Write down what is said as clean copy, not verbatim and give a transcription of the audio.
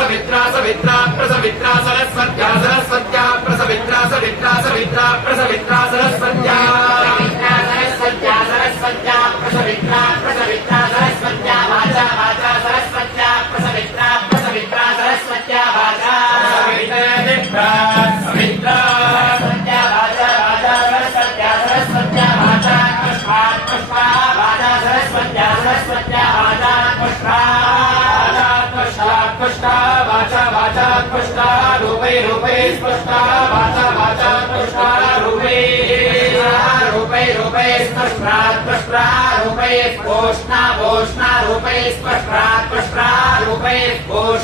सवित्रा सवित्रा प्रसवित्रा सरस्वत्या सरस्वत्या प्रसवित्रा सवित्रा सवित्रा प्रसवित्रा सरस्वत्या सरस्वत्या सरस्वत्या प्रसवित्रा प्रसवित्रा सरस्वत्या वाचा वाचा सरस्वत्या प्रसवित्रा प्रसवित्रा सरस्वत्या वाचा सवित्रा सवित्रा सरस्वत्या वाचा वाचा सरस्वत्या सरस्वत्या वाचा पुष्पा पुष्पा वाचा सरस्वत्या सरस्वत्या वाचा पुष्पा पुष्पा वाचा वाचा पुष्पा रूपे रूपे स्पष्टा वाचा वाचा पुष्पा रूपे रूपे रूपे स्पष्टा पुष्पा रूपे पोष्णा पोष्णा रूपे स्पष्टा पुष्पा रूपे पोष्णा